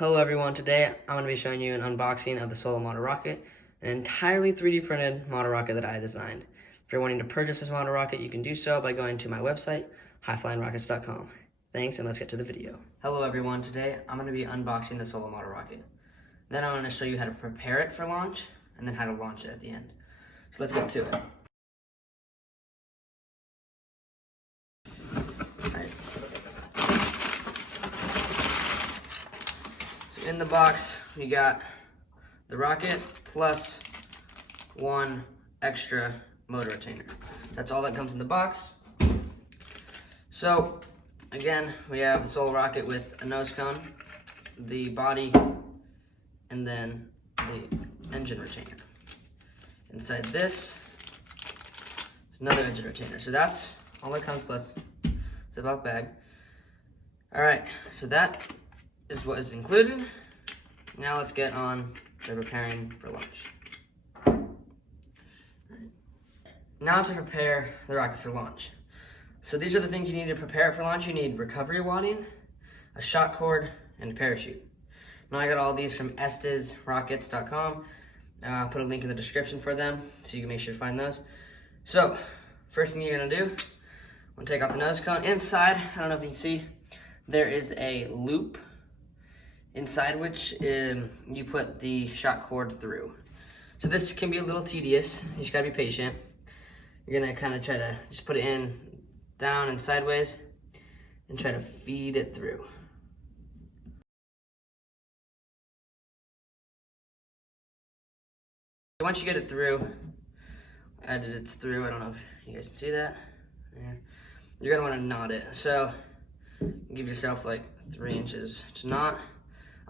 Hello everyone, today I'm going to be showing you an unboxing of the Solo Model Rocket, an entirely 3D printed model rocket that I designed. If you're wanting to purchase this model rocket, you can do so by going to my website, highflyingrockets.com. Thanks, and let's get to the video. Hello everyone, today I'm going to be unboxing the Solo Model Rocket. Then I'm going to show you how to prepare it for launch, and then how to launch it at the end. So let's get to it. In the box, we got the rocket plus one extra motor retainer. That's all that comes in the box. So, again, we have the Solo Rocket with a nose cone, the body, and then the engine retainer. Inside this is another engine retainer. So that's all that comes plus zip-up bag. All right, so that is what is included. Now let's get on to preparing for launch. Now to prepare the rocket for launch. So these are the things you need to prepare it for launch. You need recovery wadding, a shock cord, and a parachute. Now I got all these from EstesRockets.com. I'll put a link in the description for them so you can make sure to find those. So first thing you're gonna do, I'm gonna take off the nose cone. Inside, I don't know if you can see, there is a loop inside which you put the shock cord through. So this can be a little tedious. You just gotta be patient. You're gonna kind of try to just put it in down and sideways and try to feed it through. Once you get it through, as it's through, I don't know if you guys can see that. There. You're gonna wanna knot it. So give yourself like 3 inches to knot.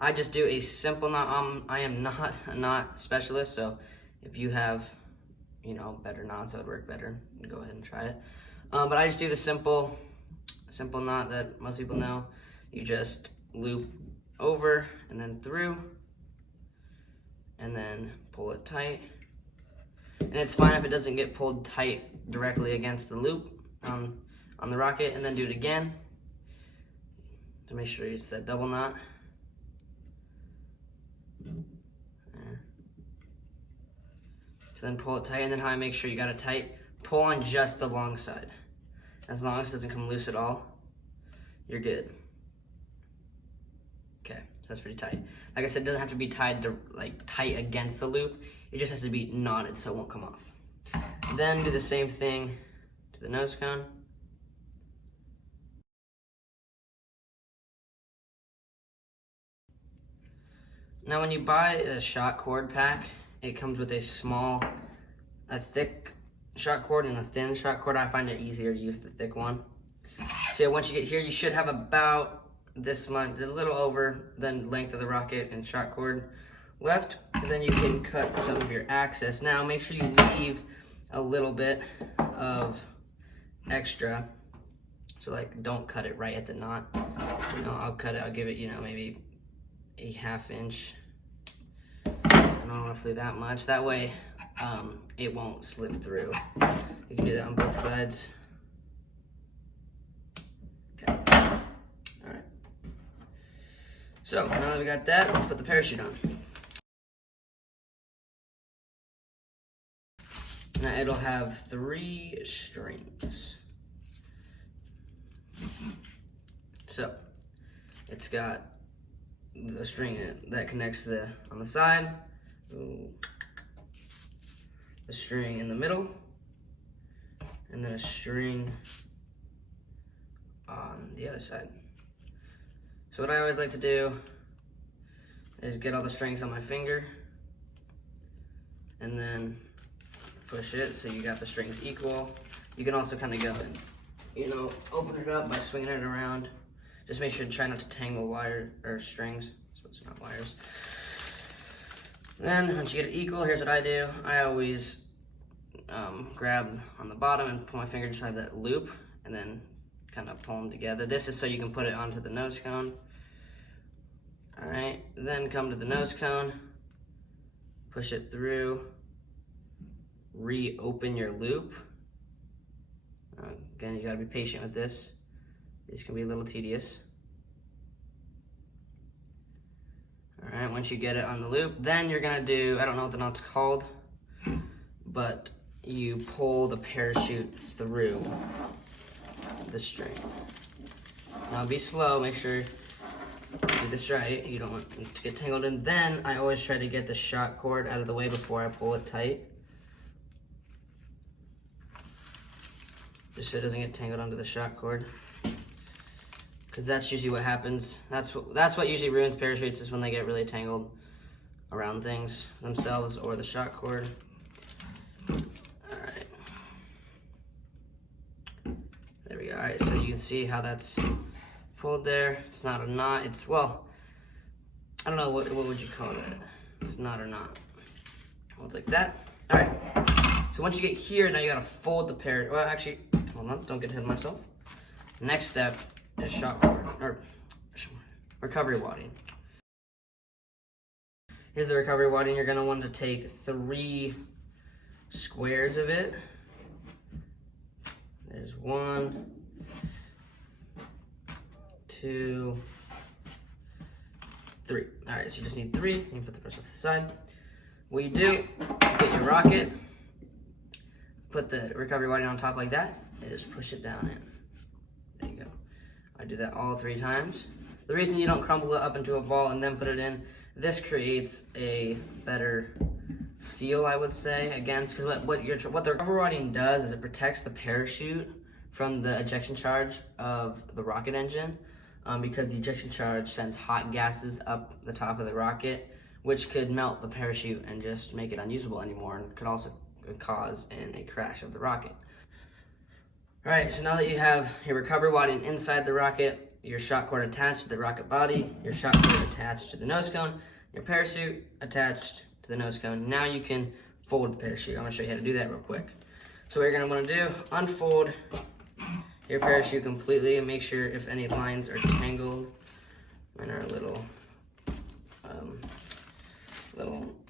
I just do a simple knot. I am not a knot specialist, so if you have, better knots that would work better, go ahead and try it. But I just do the simple knot that most people know. You just loop over and then through, and then pull it tight. And it's fine if it doesn't get pulled tight directly against the loop on the rocket, and then do it again to make sure it's that double knot. There. So then pull it tight, and then how I make sure you got it tight, pull on just the long side. As long as it doesn't come loose at all, you're good. Okay, so that's pretty tight. Like I said, it doesn't have to be tied to tight against the loop. It just has to be knotted so it won't come off. Then do the same thing to the nose cone. Now when you buy a shock cord pack, it comes with a thick shock cord and a thin shock cord. I find it easier to use the thick one. So once you get here, you should have about this much, a little over the length of the rocket and shock cord left. Then you can cut some of your access. Now make sure you leave a little bit of extra. So don't cut it right at the knot. I'll cut it, I'll give it, maybe a 1/2 inch, roughly that much. That way it won't slip through. You can do that on both sides. Okay, all right. So now that we got that, let's put the parachute on. Now it'll have 3 strings. So it's got the string that connects on the side, the string in the middle, and then a string on the other side. So what I always like to do is get all the strings on my finger and then push it so you got the strings equal. You can also kind of go and open it up by swinging it around. Just make sure to try not to tangle wire or strings. Those are not wires. Then once you get it equal, here's what I do. I always grab on the bottom and put my finger inside that loop and then kind of pull them together. This is so you can put it onto the nose cone. All right, then come to the nose cone, push it through, reopen your loop. Again, you gotta be patient with this. This can be a little tedious. second once you get it on the loop. Then you're gonna do, I don't know what the knot's called, but you pull the parachute through the string. Now be slow, make sure you do this right. You don't want it to get tangled in. Then I always try to get the shot cord out of the way before I pull it tight, just so it doesn't get tangled onto the shot cord. Because that's usually what happens. That's what usually ruins parachutes, is when they get really tangled around things themselves or the shot cord. Alright. There we go. Alright, so you can see how that's pulled there. It's not a knot. It's, well, I don't know, what would you call that? It's not a knot. Well, it's like that. Alright. So once you get here, now you gotta fold the parachute. Well, actually, hold on, don't get ahead of myself. Next step is shot cord, or recovery wadding. Here's the recovery wadding. You're gonna want to take 3 squares of it. There's 1, 2, 3. All right, so you just need 3. You can put the rest off the side. What you do, get your rocket, put the recovery wadding on top like that, and just push it down in. There you go. I do that all 3 times. The reason you don't crumble it up into a ball and then put it in, this creates a better seal, I would say, against, because what the recovery wadding does is it protects the parachute from the ejection charge of the rocket engine, because the ejection charge sends hot gases up the top of the rocket, which could melt the parachute and just make it unusable anymore, and could also cause a crash of the rocket. All right, so now that you have your recovery wadding inside the rocket, your shot cord attached to the rocket body, your shot cord attached to the nose cone, your parachute attached to the nose cone, now you can fold the parachute. I'm gonna show you how to do that real quick. So what you're gonna wanna do, unfold your parachute completely and make sure if any lines are tangled and are a little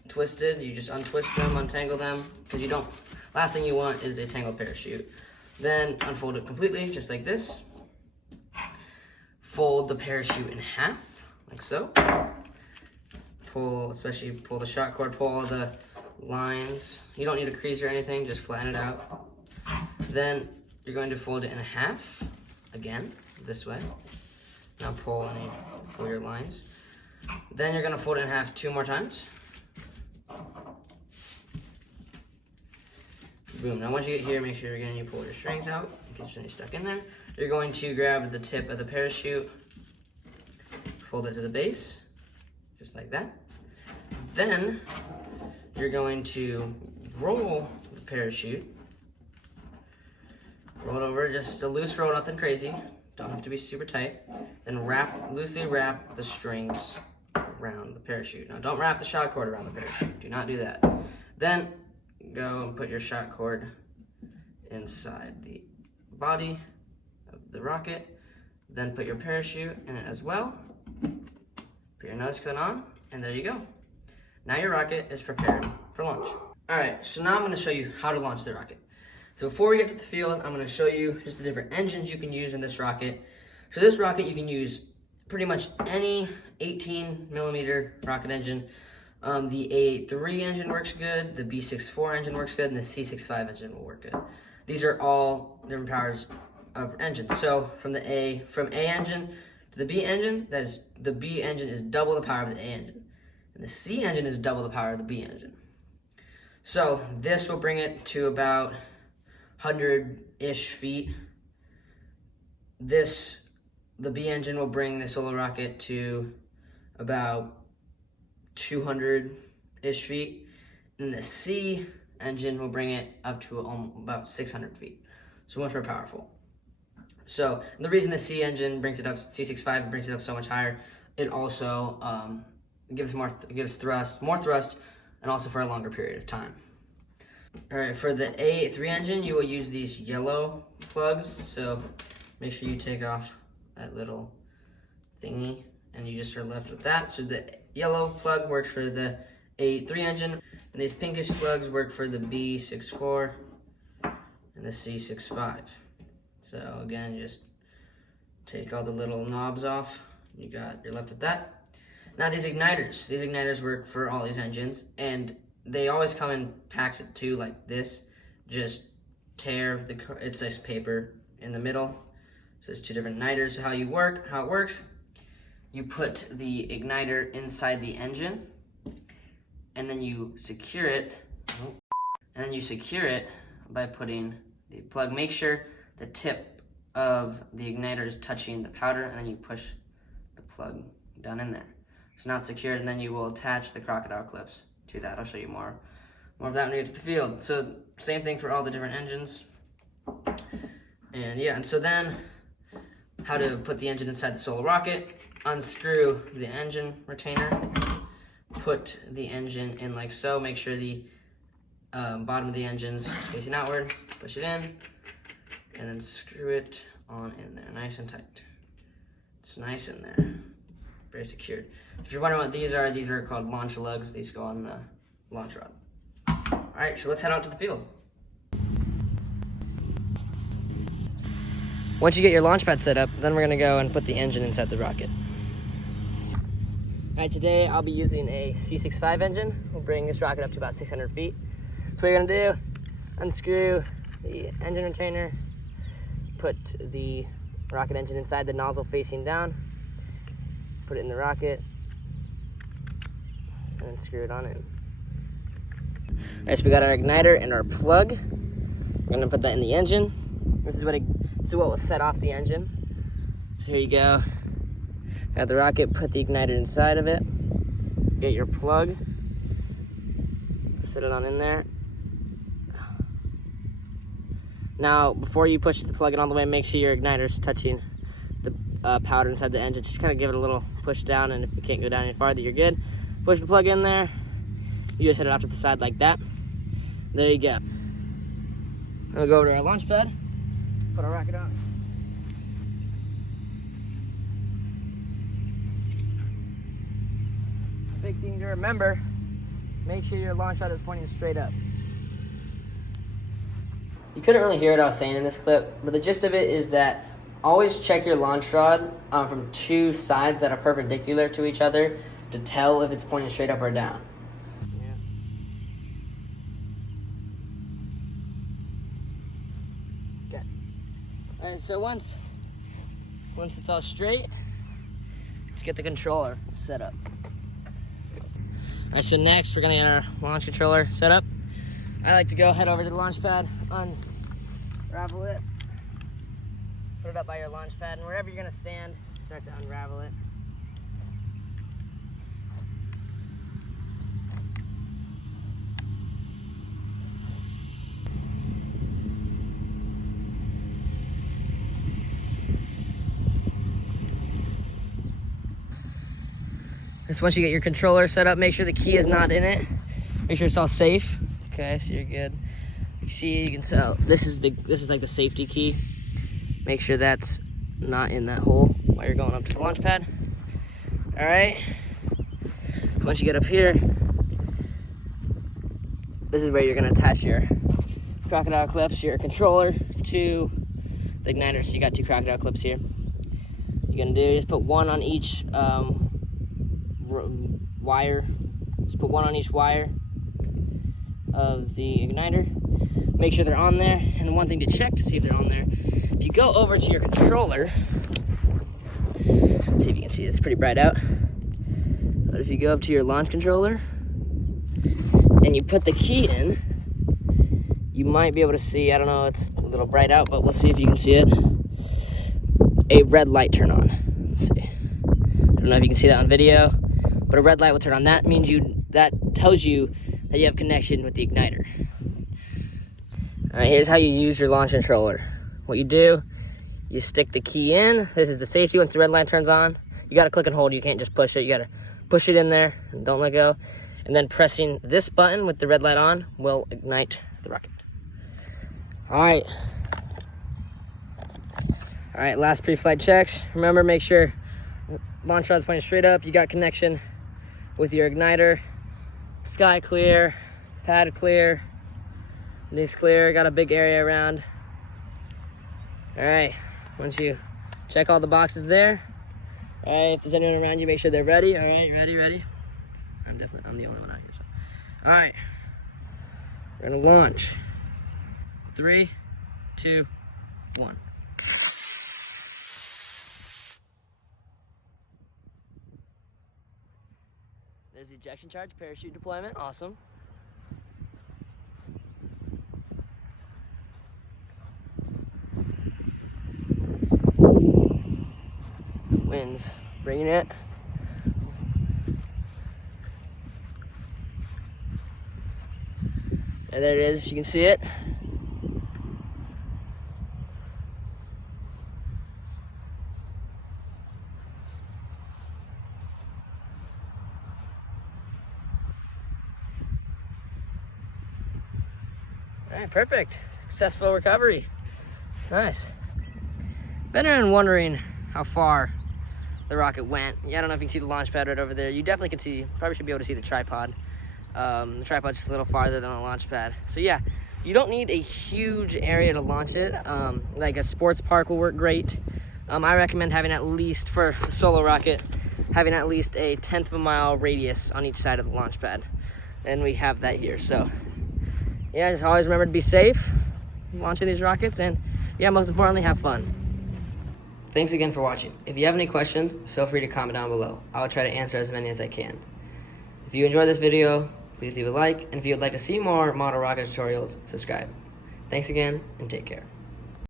twisted, you just untwist them, untangle them, because you don't, last thing you want is a tangled parachute. Then unfold it completely, just like this. Fold the parachute in half, like so. Pull the shot cord, pull all the lines. You don't need a crease or anything, just flatten it out. Then you're going to fold it in half, again, this way. Now pull your lines. Then you're gonna fold it in half 2 more times. Boom. Now once you get here, make sure again you pull your strings out in case there's any stuck in there. You're going to grab the tip of the parachute, fold it to the base, just like that. Then you're going to roll the parachute. Roll it over, just a loose roll, nothing crazy. Don't have to be super tight. Then loosely wrap the strings around the parachute. Now don't wrap the shot cord around the parachute. Do not do that. Then go and put your shot cord inside the body of the rocket. Then put your parachute in it as well. Put your nose cone on, and there you go. Now your rocket is prepared for launch. All right, so now I'm gonna show you how to launch the rocket. So before we get to the field, I'm gonna show you just the different engines you can use in this rocket. So this rocket, you can use pretty much any 18mm rocket engine. The A3 engine works good, the B64 engine works good, and the C65 engine will work good. These are all different powers of engines. So from A engine to the B engine, the B engine is double the power of the A engine. And the C engine is double the power of the B engine. So this will bring it to about 100-ish feet. The B engine will bring the solar rocket to about 200-ish feet, and the C engine will bring it up to about 600 feet. So much more powerful. So the reason the C engine brings it up, C65 brings it up so much higher, it also gives more thrust, and also for a longer period of time. All right, for the A3 engine, you will use these yellow plugs. So make sure you take off that little thingy, and you just are left with that. So the yellow plug works for the A3 engine, and these pinkish plugs work for the B64 and the C65. So again, just take all the little knobs off. You're left with that. Now these igniters work for all these engines, and they always come in packs of 2 like this. Just tear it says paper in the middle. So there's 2 different igniters. So how it works, you put the igniter inside the engine, and then you secure it. And then you secure it by putting the plug. Make sure the tip of the igniter is touching the powder, and then you push the plug down in there. So now it's secured, and then you will attach the crocodile clips to that. I'll show you more of that when we get to the field. So same thing for all the different engines. And yeah, and so then how to put the engine inside the Solar Rocket. Unscrew the engine retainer, put the engine in like so. Make sure the bottom of the engine's facing outward. Push it in, and then screw it on in there, nice and tight. It's nice in there, very secured. If you're wondering what these are called launch lugs. These go on the launch rod. All right, so let's head out to the field. Once you get your launch pad set up, then we're gonna go and put the engine inside the rocket. All right, today I'll be using a C65 engine. We'll bring this rocket up to about 600 feet. So what you're gonna do, unscrew the engine retainer, put the rocket engine inside the nozzle facing down, put it in the rocket, and then screw it on in. All right, so we got our igniter and our plug. We're gonna put that in the engine. This is what will set off the engine. So here you go. Got the rocket, put the igniter inside of it. Get your plug, sit it on in there. Now, before you push the plug in all the way, make sure your igniter's touching the powder inside the engine. Just kind of give it a little push down, and if you can't go down any farther, you're good. Push the plug in there. You just hit it off to the side like that. There you go. Then we'll go over to our launch pad, put our rocket on. Big thing to remember, make sure your launch rod is pointing straight up. You couldn't really hear what I was saying in this clip, but the gist of it is that always check your launch rod from 2 sides that are perpendicular to each other to tell if it's pointing straight up or down. Yeah. Okay. All right, so once it's all straight, let's get the controller set up. All right, so next we're gonna get our launch controller set up. I like to go head over to the launch pad, unravel it, put it up by your launch pad, and wherever you're gonna stand, start to unravel it. Just once you get your controller set up, make sure the key is not in it. Make sure it's all safe. Okay, so you're good. You can tell this is like the safety key. Make sure that's not in that hole while you're going up to the launch pad. All right. Once you get up here, this is where you're gonna attach your crocodile clips, your controller to the igniter. So you got 2 crocodile clips here. You're gonna do just put one on each wire. Just put one on each wire of the igniter. Make sure they're on there. And one thing to check to see if they're on there, if you go over to your controller, see if you can see, it's pretty bright out. But if you go up to your launch controller and you put the key in, you might be able to see, I don't know, it's a little bright out, but we'll see if you can see it. A red light turn on. Let's see. I don't know if you can see that on video, but a red light will turn on. That means that tells you that you have connection with the igniter. All right, here's how you use your launch controller. What you do, you stick the key in. This is the safety. Once the red light turns on, you gotta click and hold. You can't just push it. You gotta push it in there and don't let go. And then pressing this button with the red light on will ignite the rocket. All right, last pre-flight checks. Remember, make sure launch rod's pointing straight up. You got connection with your igniter. Sky clear, pad clear, these clear, got a big area around. All right, once you check all the boxes there, All right, if there's anyone around you, make sure they're ready. All right, ready? I'm the only one out here. So. All right, we're gonna launch. 3, 2, 1. There's the ejection charge, parachute deployment, awesome. Winds, bringing it. And there it is, you can see it. All right, perfect. Successful recovery. Nice. If anyone wondering how far the rocket went, yeah, I don't know if you can see the launch pad right over there. You definitely can see, probably should be able to see the tripod. The tripod's just a little farther than the launch pad. So yeah, you don't need a huge area to launch it. Like a sports park will work great. I recommend having at least, for a solo rocket, having at least a 1/10 of a mile radius on each side of the launch pad. And we have that here, so. Yeah, just always remember to be safe launching these rockets, and yeah, most importantly, have fun. Thanks again for watching. If you have any questions, feel free to comment down below. I will try to answer as many as I can. If you enjoyed this video, please leave a like, and if you would like to see more model rocket tutorials, subscribe. Thanks again, and take care.